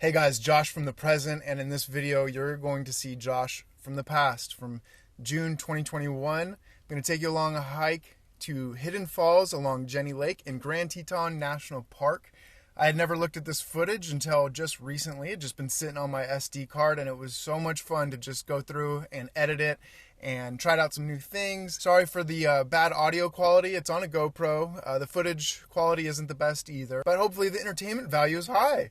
Hey guys, Josh from the present, and in this video you're going to see Josh from the past, from June 2021. I'm going to take you along a hike to Hidden Falls along Jenny Lake in Grand Teton National Park. I had never looked at this footage until just recently. It had just been sitting on my SD card, and it was so much fun to just go through and edit it and tried out some new things. Sorry for the bad audio quality. It's on a GoPro. The footage quality isn't the best either, but hopefully the entertainment value is high.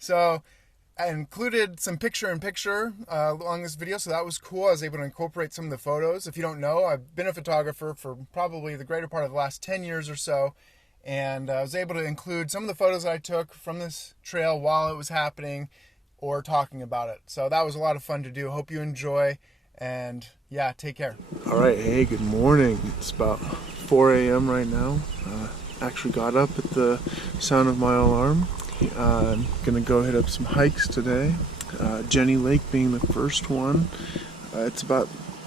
So I included some picture-in-picture along this video, so that was cool. I was able to incorporate some of the photos. If you don't know, I've been a photographer for probably the greater part of the last 10 years or so, and I was able to include some of the photos that I took from this trail while it was happening or talking about it. So that was a lot of fun to do. Hope you enjoy, and yeah, take care. All right, hey, good morning. It's about 4 a.m. right now. Actually got up at the sound of my alarm. I'm gonna go hit up some hikes today. Jenny Lake being the first one.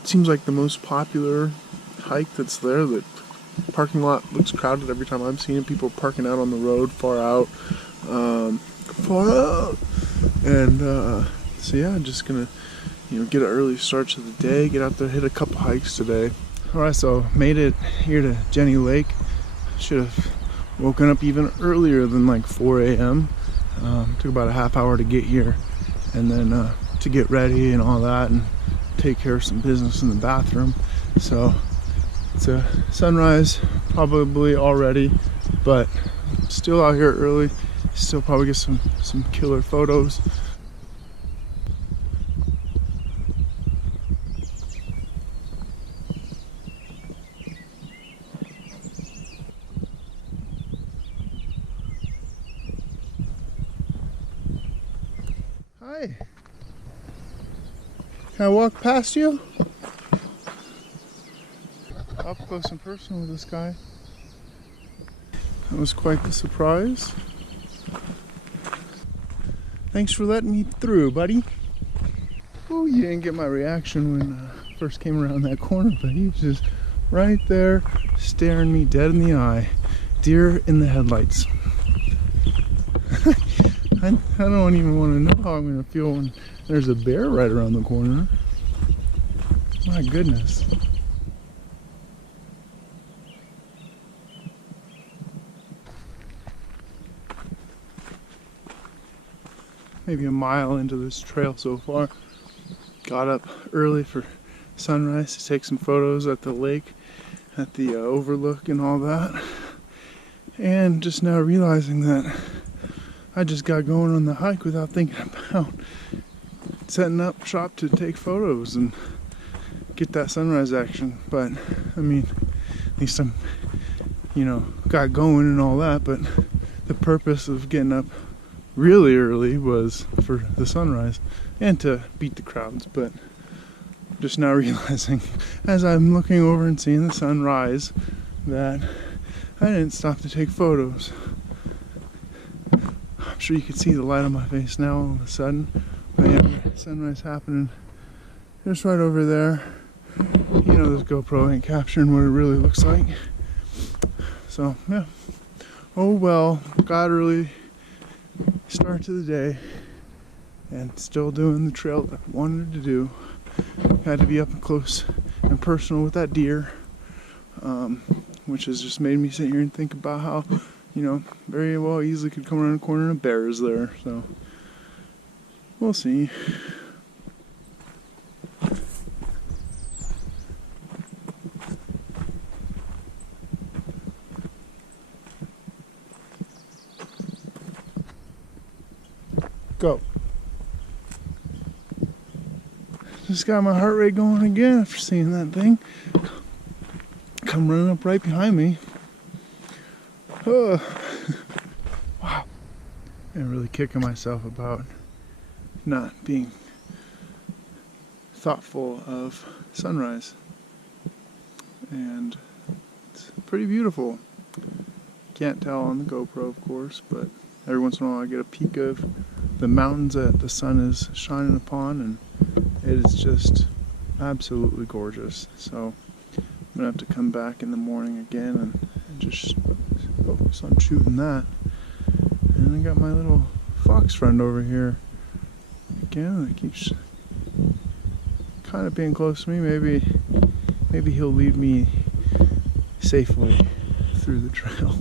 Seems like the most popular hike that's there. The parking lot looks crowded every time I'm seeing it. People parking out on the road, far out. And so yeah, I'm just gonna get an early start to the day. Get out there, hit a couple hikes today. All right, so made it here to Jenny Lake. Should have woken up even earlier than like 4 a.m. Took about a half hour to get here, and then to get ready and all that, and take care of some business in the bathroom. So it's a sunrise probably already, but still out here early. Still probably get some killer photos. Hi. Can I walk past you? Up close and personal with this guy. That was quite the surprise. Thanks for letting me through, buddy. Oh, you didn't get my reaction when I first came around that corner, but he was just right there staring me dead in the eye. Deer in the headlights. I don't even want to know how I'm going to feel when there's a bear right around the corner. My goodness. Maybe a mile into this trail so far. Got up early for sunrise to take some photos at the lake, at the overlook and all that. And just now realizing that I just got going on the hike without thinking about setting up shop to take photos and get that sunrise action. But I mean, at least I'm, got going and all that, but the purpose of getting up really early was for the sunrise and to beat the crowds. But just now realizing as I'm looking over and seeing the sunrise that I didn't stop to take photos. I'm sure you can see the light on my face now all of a sudden. But yeah, sunrise happening just right over there. This GoPro ain't capturing what it really looks like. So yeah. Oh well, got early start to the day and still doing the trail that I wanted to do. Had to be up close and personal with that deer, which has just made me sit here and think about how very well easily could come around a corner and a bear is there. So we'll see. Go. Just got my heart rate going again after seeing that thing come running up right behind me. Wow. I'm really kicking myself about not being thoughtful of sunrise. And it's pretty beautiful. Can't tell on the GoPro, of course, but every once in a while I get a peek of the mountains that the sun is shining upon, and it is just absolutely gorgeous. So I'm gonna have to come back in the morning again and just focus on shooting that. And I got my little fox friend over here. Again, it keeps kind of being close to me. Maybe he'll lead me safely through the trail.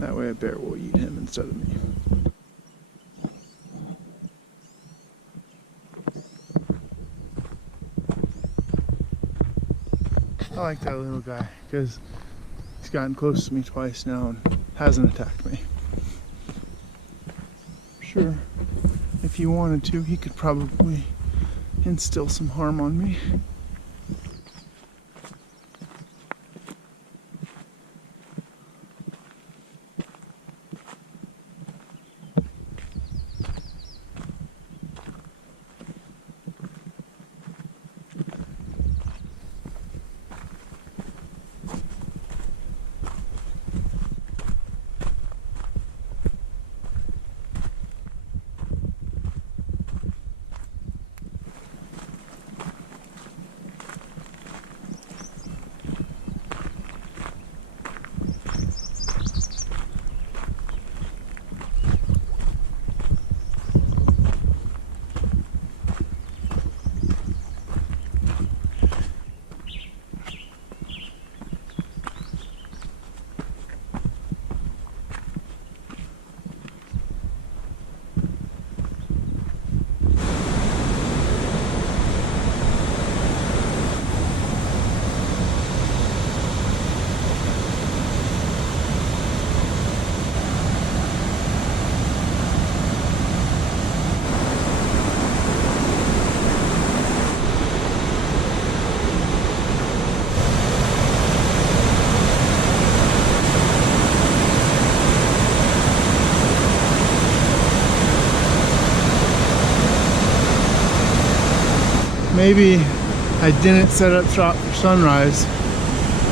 That way a bear will eat him instead of me. I like that little guy because he's gotten close to me twice now and hasn't attacked me. Sure, if he wanted to, he could probably instill some harm on me. Maybe I didn't set up shop for sunrise,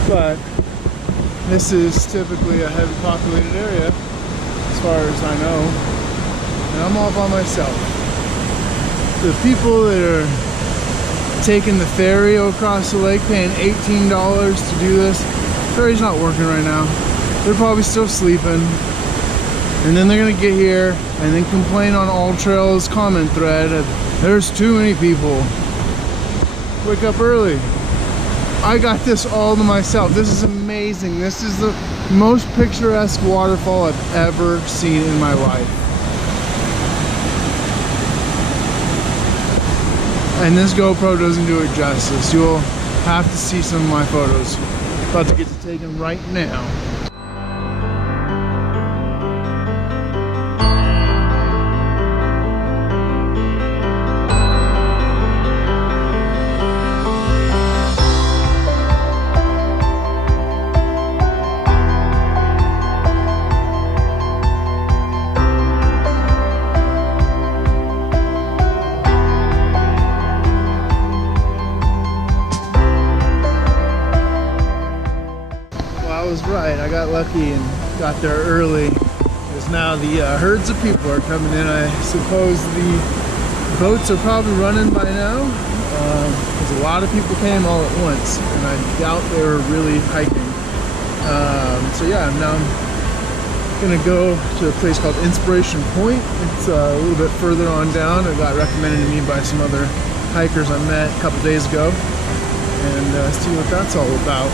but this is typically a heavy populated area as far as I know, and I'm all by myself. The people that are taking the ferry across the lake paying $18 to do this, the ferry's not working right now. They're probably still sleeping, and then they're gonna get here and then complain on All Trails comment thread that there's too many people. Wake up early. I got this all to myself. This is amazing. This is the most picturesque waterfall I've ever seen in my life. And this GoPro doesn't do it justice. You'll have to see some of my photos. About to get to taken right now. Right, I got lucky and got there early because now the herds of people are coming in. I suppose the boats are probably running by now because a lot of people came all at once, and I doubt they were really hiking. So yeah, now I'm gonna go to a place called Inspiration Point. It's a little bit further on down. It got recommended to me by some other hikers I met a couple days ago, and see what that's all about.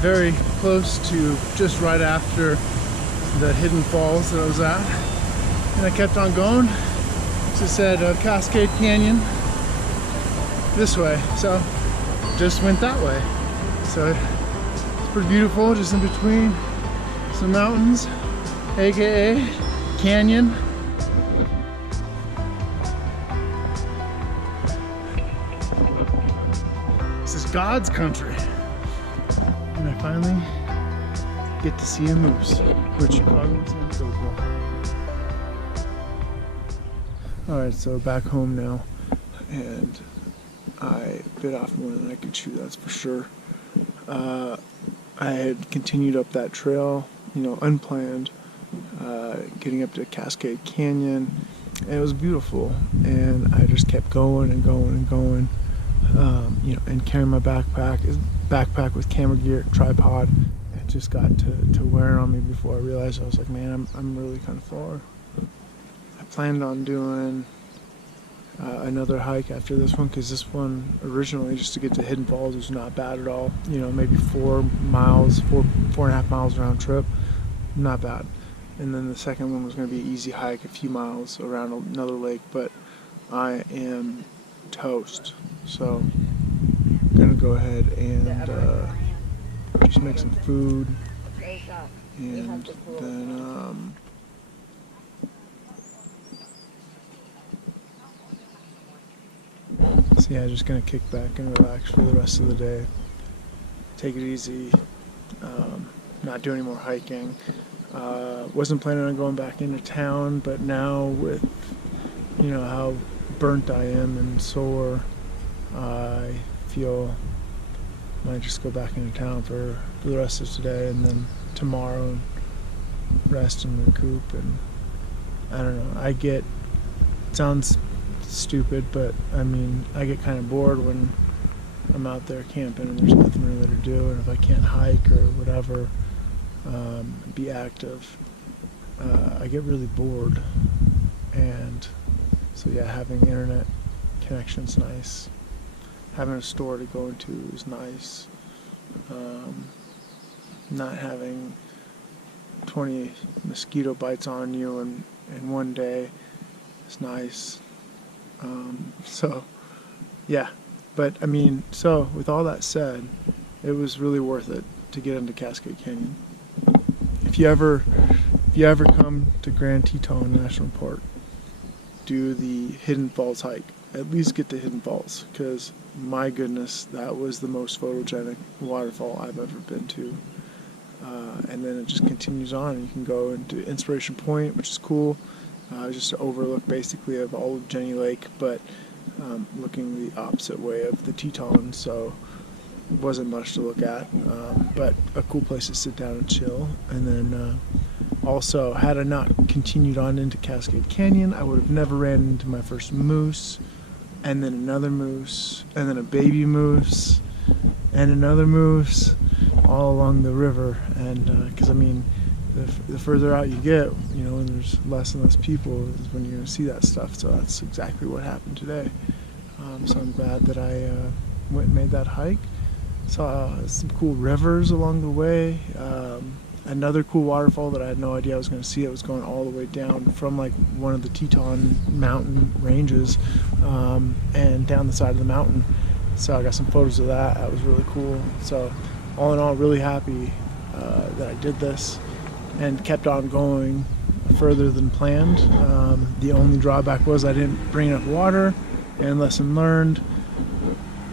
very close to just right after the hidden falls that I was at, and I kept on going. So it said Cascade Canyon this way, so just went that way. So it's pretty beautiful, just in between some mountains, aka canyon. This is God's country, and I finally get to see a moose, which you probably won't see on GoPro. Alright, so back home now, and I bit off more than I could chew, that's for sure. I had continued up that trail, you know, unplanned, getting up to Cascade Canyon, and it was beautiful, and I just kept going and going and going, you know, and carrying my backpack with camera gear, tripod. It just got to wear on me before I realized. I was like, man, I'm really kind of far. I planned on doing another hike after this one, because this one originally, just to get to Hidden Falls, was not bad at all. You know, maybe 4 miles, four and a half miles round trip, not bad. And then the second one was going to be an easy hike, a few miles around another lake, but I am toast. So I'm going to go ahead and just make some food, and then so yeah, just gonna kick back and relax for the rest of the day, take it easy, not do any more hiking. Wasn't planning on going back into town, but now with, you know, how burnt I am and sore, I feel I might just go back into town for the rest of today, and then tomorrow rest and recoup. And I don't know, it sounds stupid, but I mean, I get kind of bored when I'm out there camping and there's nothing really to do, and if I can't hike or whatever, be active, I get really bored. And so yeah, having internet connection's nice, having a store to go into is nice, not having 20 mosquito bites on you in one day is nice. So yeah, but I mean, so with all that said, it was really worth it to get into Cascade Canyon. If you ever come to Grand Teton National Park, do the Hidden Falls hike. At least get to Hidden Falls, because my goodness, that was the most photogenic waterfall I've ever been to. And then it just continues on. You can go into Inspiration Point, which is cool. Just an overlook basically of all of Jenny Lake, but looking the opposite way of the Teton, so it wasn't much to look at, but a cool place to sit down and chill. And then also, had I not continued on into Cascade Canyon, I would have never ran into my first moose, and then another moose, and then a baby moose, and another moose, all along the river. And because I mean, the further out you get, you know, when there's less and less people, is when you're going to see that stuff. So that's exactly what happened today. So I'm glad that I went and made that hike. Saw some cool rivers along the way. Another cool waterfall that I had no idea I was going to see. It was going all the way down from like one of the Teton mountain ranges, and down the side of the mountain. So I got some photos of that. That was really cool. So all in all, really happy that I did this and kept on going further than planned. The only drawback was I didn't bring enough water, and lesson learned,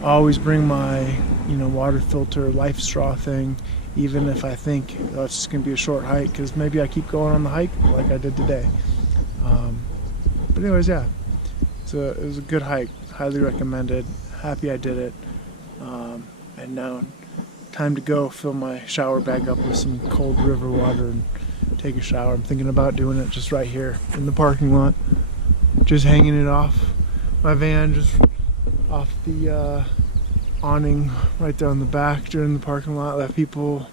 always bring my, you know, water filter life straw thing, even if I think, oh, it's just gonna be a short hike, because maybe I keep going on the hike like I did today. But anyways, yeah, it was a good hike, highly recommended, happy I did it. And now time to go fill my shower bag up with some cold river water and take a shower. I'm thinking about doing it just right here in the parking lot, just hanging it off my van, just off the awning right there in the back during the parking lot. Let people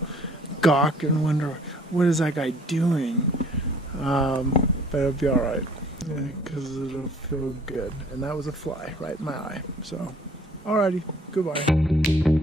gawk and wonder, what is that guy doing? But it'll be all right, because it'll feel good. And that was a fly right in my eye. So alrighty, goodbye.